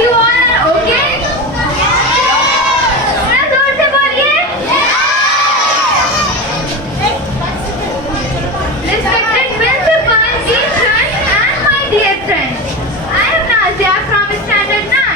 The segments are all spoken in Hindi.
you all are okay? थोड़ा जोर से बोलिए। Respected principal, teachers, and my dear friends, I am Nazia from Standard 9.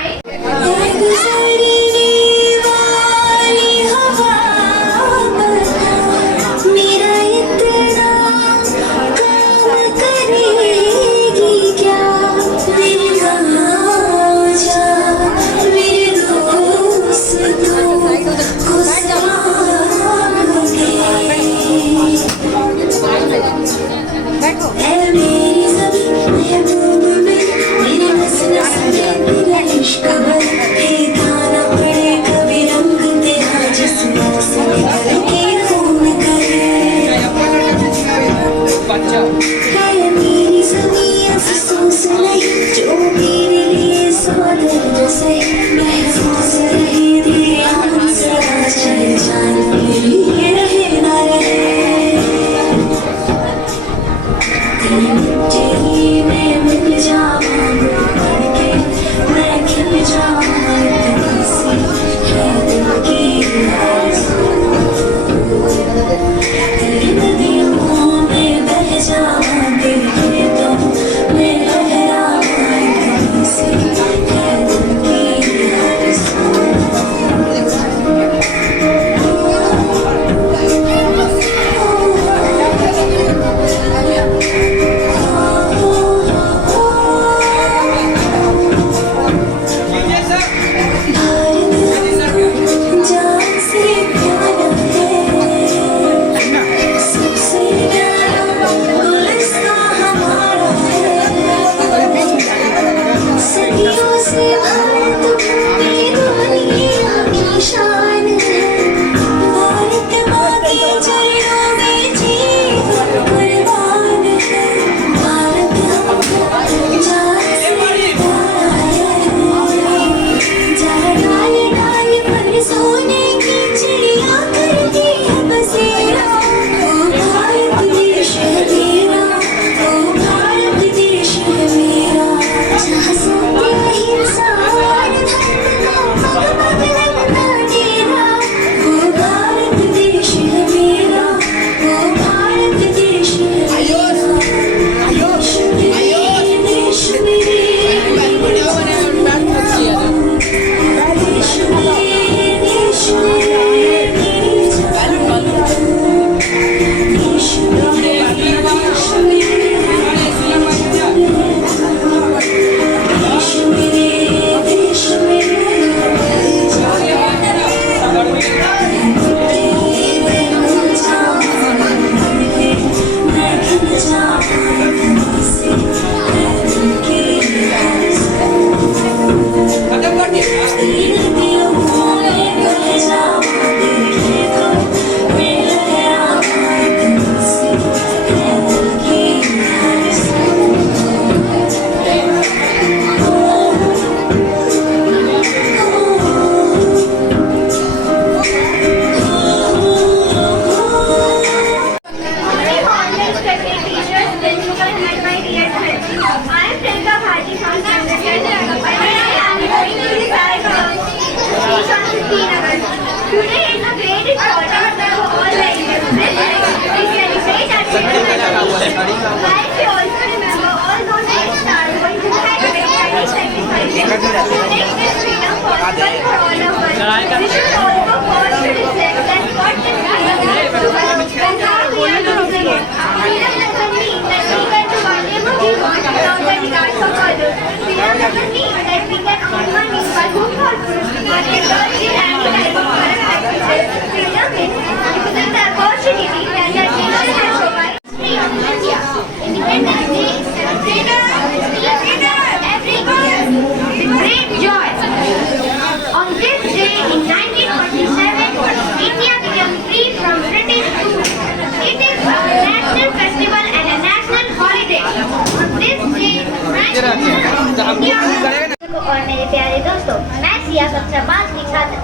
और मेरे प्यारे दोस्तों, मैं सिया कक्षा 5 की छात्र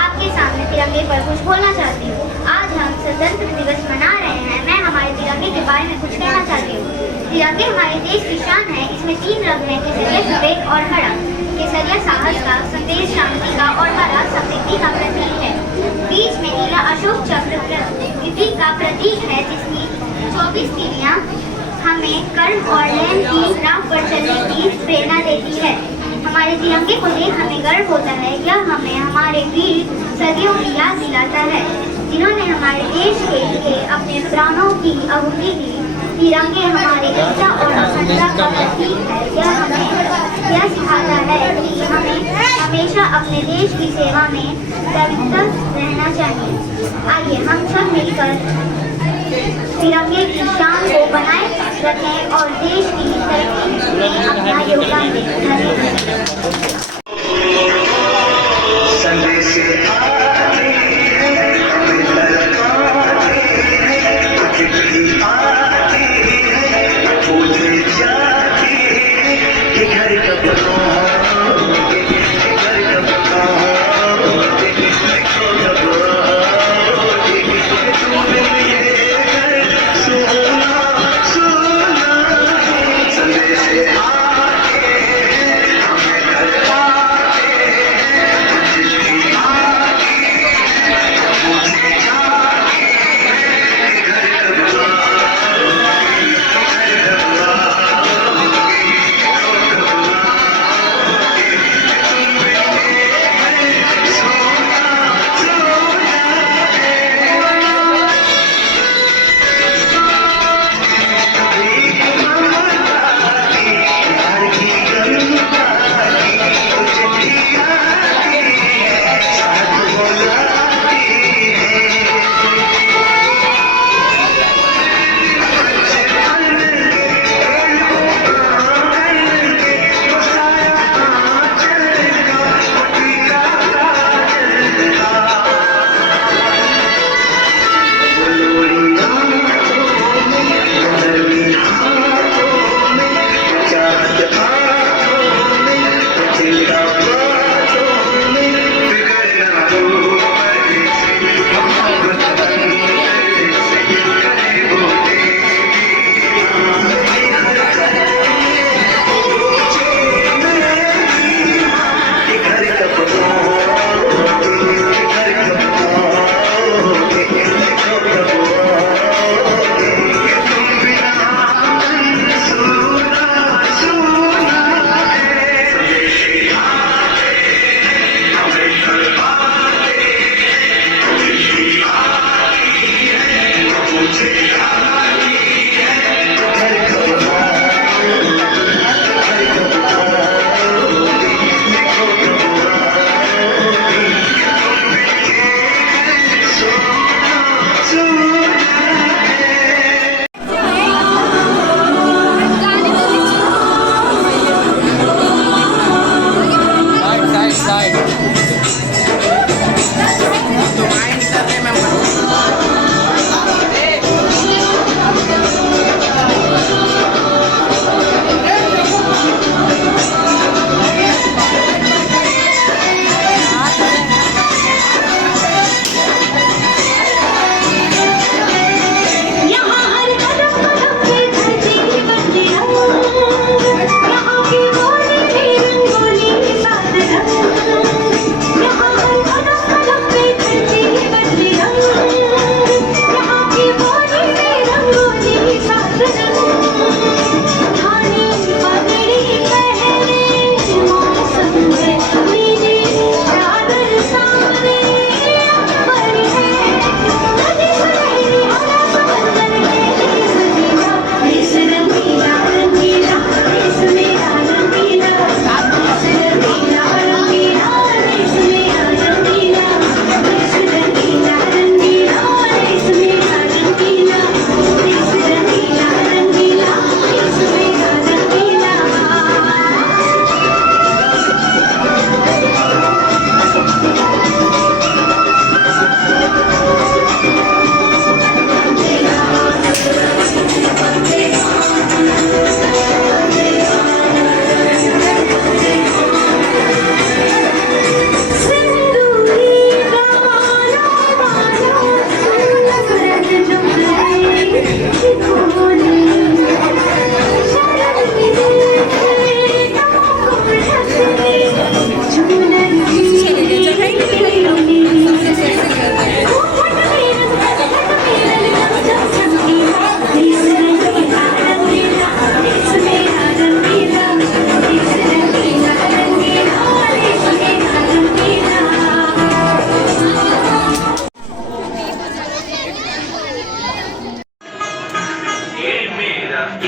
आपके सामने तिरंगे पर कुछ बोलना चाहती हूँ। आज हम स्वतंत्र दिवस मना रहे हैं। मैं हमारे तिरंगे के बारे में कुछ कहना चाहती हूँ। तिरंगे हमारे देश की शान है। इसमें 3 रंग हैं, जैसे सफेद और हरा। केसरिया साहस का, संदेश शांति का और हरा समृद्धि का प्रतीक है। बीच में नीला अशोक चक्र प्रकृति का प्रतीक है, जिसकी 24 तीलियां हमें कर्म और लेन की राह पर चलने की प्रेरणा देती है। हमारे तिरंगे को देख हमें गर्व होता है। यह हमें हमारे वीर सदियों की याद दिलाता है, जिन्होंने हमारे देश के लिए अपने प्राणों की आहुति दी। तिरंगे हमारी एकता और अखंडता का प्रतीक है। यह हमें यह सिखाता है कि हमें हमेशा अपने देश की सेवा में पवित्र रहना चाहिए। आइए हम सब मिलकर तिरंगे की शान को बनाए रखें और देश की तरक्की में अपना योगदान दें। धन्यवाद। संदेश आते हैं, हमें ललकाते हैं, चिट्ठी आती है, पूछे जाती है कि घर कब आओगे, घर कब आओगे, कब आओगे, तूने ये घर सुना सुना है। संदेश आते हैं, हमें ललकाते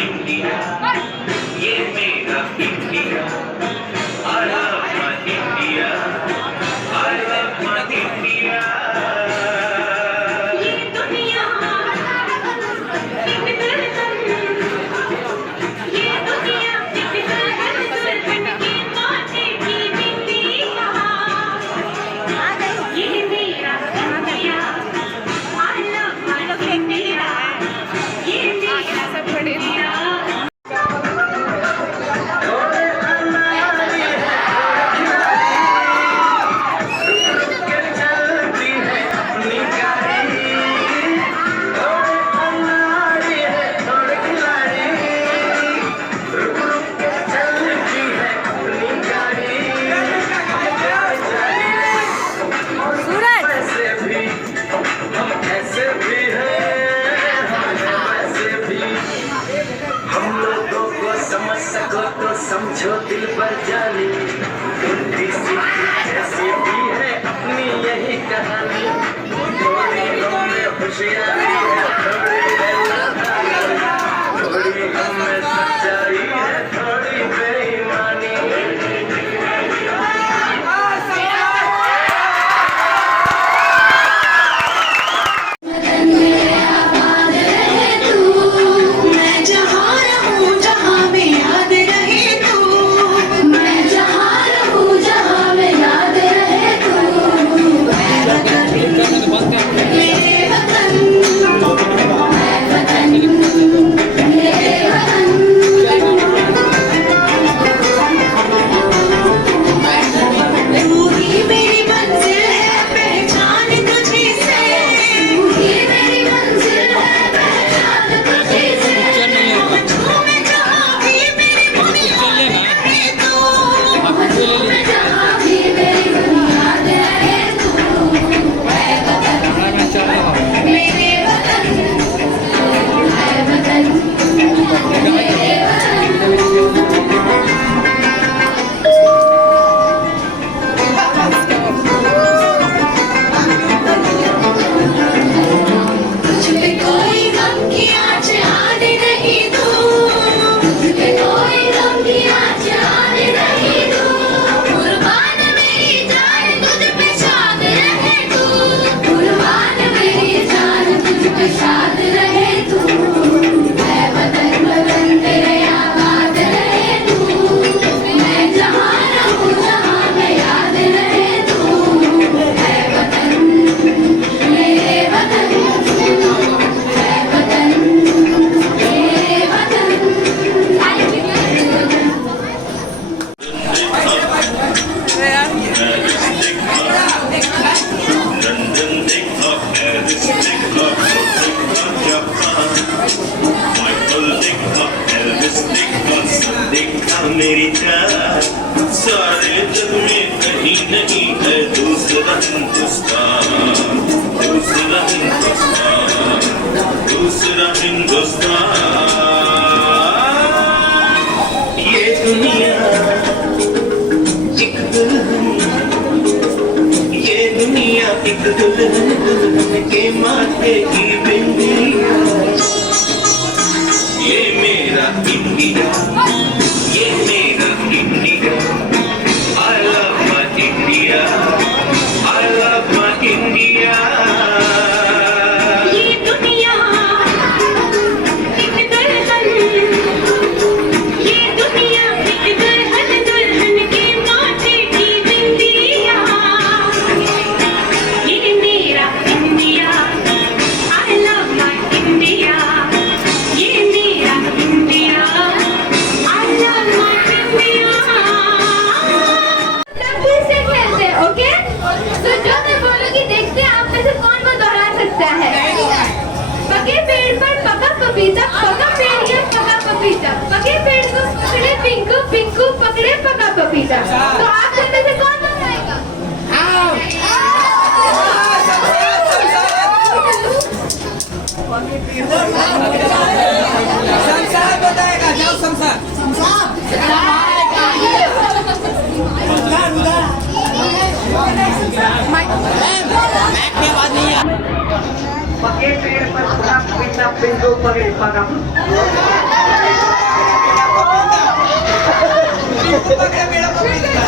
इंडिया, ये मेरा India, I love my India, I love my India. ये दुनिया एक दर्पण, ये दुनिया एक दर्पण की माथे की बिंदिया, ये मेरा India, I love my India, ये मेरा इंडिया। समझो दिल पर जाने, उनकी सीखी कैसी भी है अपनी यही कहानी। थोड़ी हमें होशियारी है, थोड़ी है नादानी, थोड़ी हमें सच्चाई है, थोड़ी बेईमानी। मेरी जान सारे जग में कहीं नहीं है दूसरा हिंदुस्तान, दूसरा हिंदुस्तान, दूसरा हिंदुस्तान। ये दुनिया एक दुल्हन, ये दुनिया एक दुल्हन, दुल्हन के माथे की बिंदिया, ये मेरा इंडिया, ये मेरा India, I love my India, I love my India। ये दुनिया एक दर्पण, ये दुनिया एक दर्पण, दुल्हन के माथे की बिंदिया, ये मेरा India, I love my India, ये मेरा India, I love my India। सब फिर से खेलते हैं, ओके? तो जो मैं बोलूंगी देखते हैं आप में से कौन वो दोहरा सकता है। पके पेड़ पर पका पपीता, पका पेड़ के पका पपीता, पके पेड़ को पकड़े पिंकू, पिंकू पकड़े पका पपीता। तो आप में से कौन बताएगा? संसार बताएगा, जाओ संसार। पके पेड़ पर पका पपीता, पिंकू पकड़े पका। पकड़े पेड़ पपीता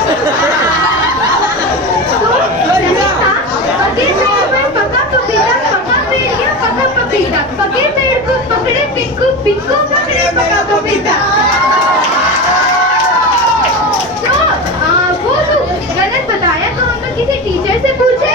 पके पेड़ पर पका पपीता पका पेड़ या पका पपीता पके पेड़ को पकड़े पिंकू पिंकू पकड़े पका पपीता तो वो तो गलत बताया तो हम लोग किसी टीचर से पूछे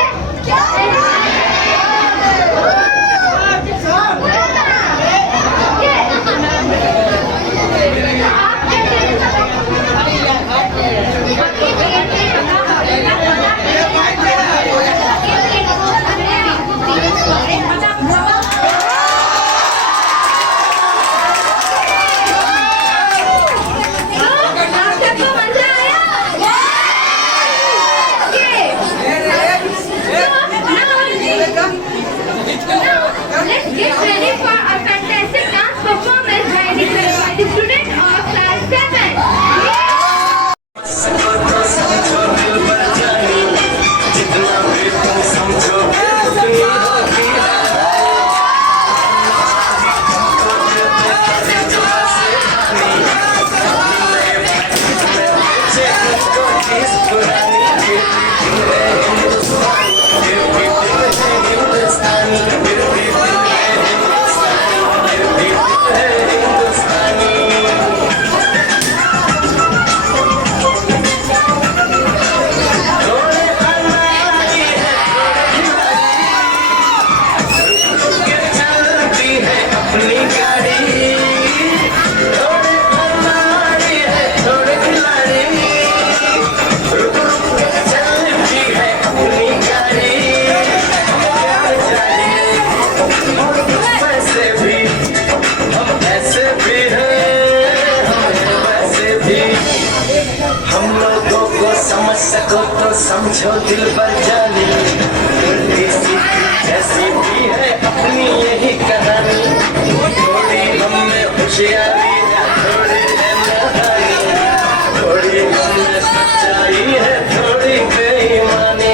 Let's get ready for a fantastic dance performance by the student of class 7. समझ सको तो समझो दिल पर जानी उल्टी सीधी जैसी भी है अपनी यही कहानी थोड़ी हम में होशियारी है थोड़ी है नादानी थोड़ी हम में सच्चाई है थोड़ी बेईमानी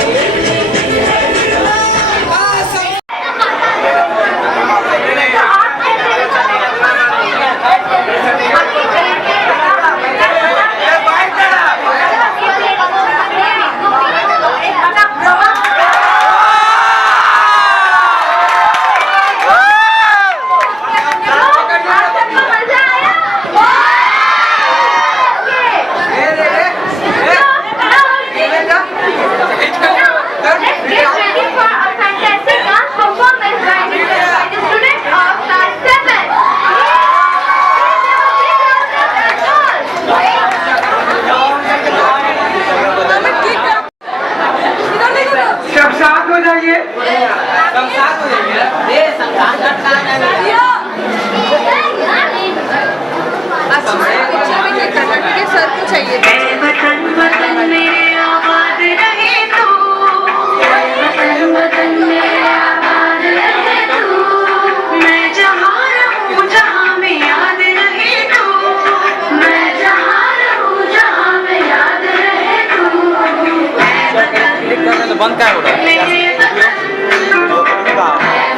बंद क्या हो रहा है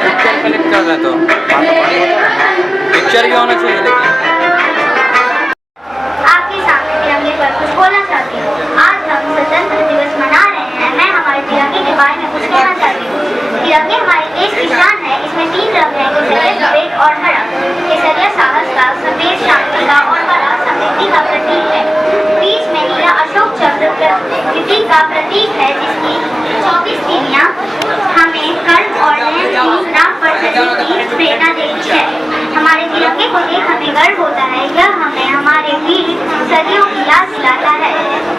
पिक्चर कलेक्ट कर रहा है तो पिक्चर भी होना चाहिए लेकिन आपके सामने तिरंगे पर कुछ बोलना चाहती हूँ। आज हम स्वतंत्र दिवस मना रहे हैं। मैं हमारे तिरंगे के बारे में कुछ कहना चाहती हूँ। तिरंगे हमारे देश की शान है। इसमें 3 रंग हैं, केसरिया, सफेद और हरा। केसरिया साहस का, सफेद शांति का और हरा समृद्धि का प्रतीक है। बीच में नीला अशोक चक्र प्रकृति का प्रतीक है, जिसकी 24 तीलियां हमें कर्म और न्याय की राह पर चलने की प्रेरणा देती है। हमारे तिरंगे को देख हमें गर्व होता है। यह हमें हमारे वीर सदियों की याद दिलाता है,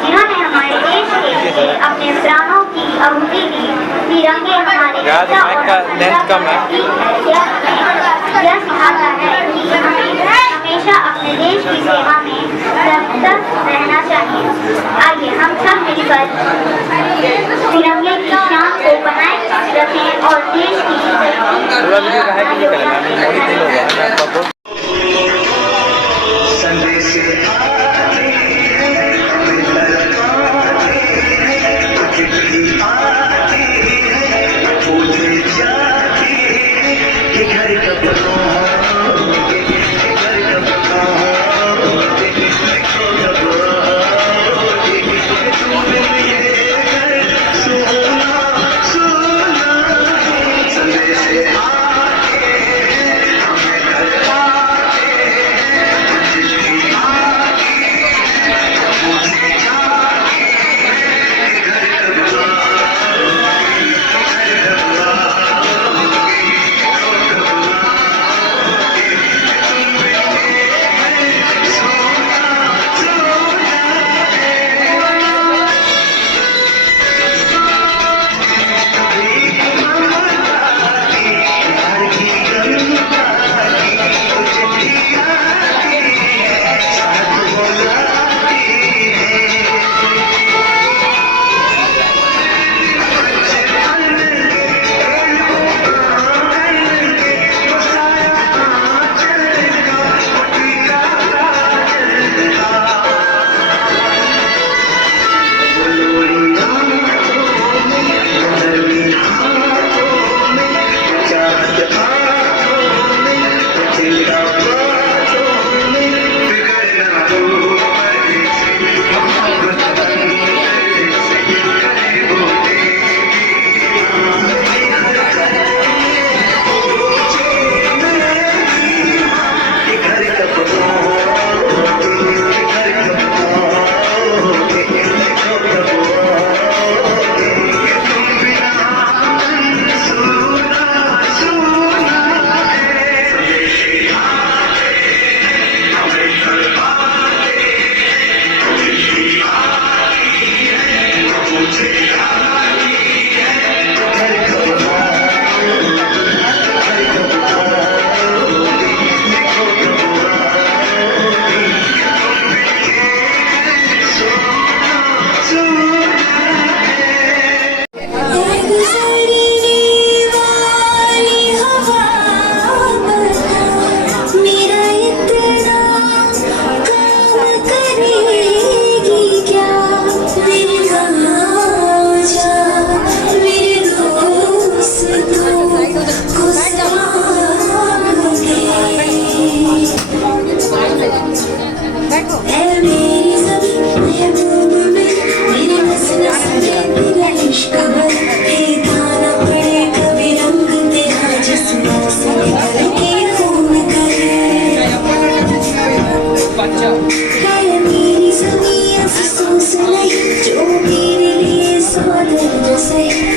जिन्होंने हमारे देश के लिए अपने प्राणों की आहुति दी। तिरंगे हमारे एकता और अखंडता का प्रतीक है। यह सिखाता है कि हमें हमेशा अपने देश की सेवा में सतत रहना चाहिए। आइए हम सब मिलकर तिरंगे की शान को बनाए रखें और देश की संदेश बच्चा है मेरी ज़मीं अफसोस नहीं जो मेरे लिए सौ दर्द सहे